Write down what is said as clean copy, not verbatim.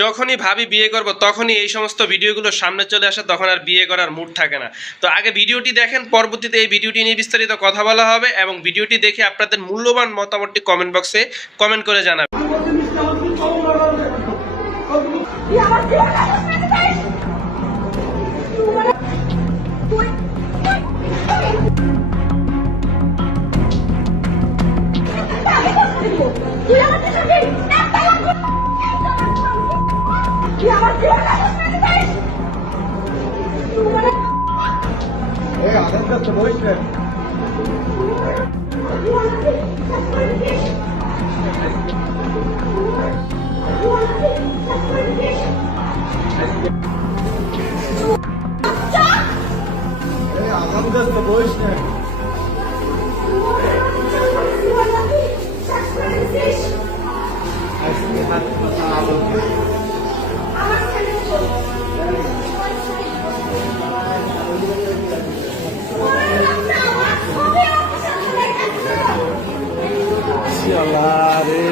যখনই ভাবি বিয়ে করব তখনই এই সমস্ত ভিডিওগুলো সামনে চলে আসে, তখন আর বিয়ে করার মুড থাকে না। তো আগে ভিডিওটি দেখেন, পরবর্তীতে এই ভিডিওটি নিয়ে বিস্তারিত কথা বলা হবে এবং ভিডিওটি দেখে আপনাদের মূল্যবান মতামতটি কমেন্ট বক্সে কমেন্ট করে জানাবেন। Allah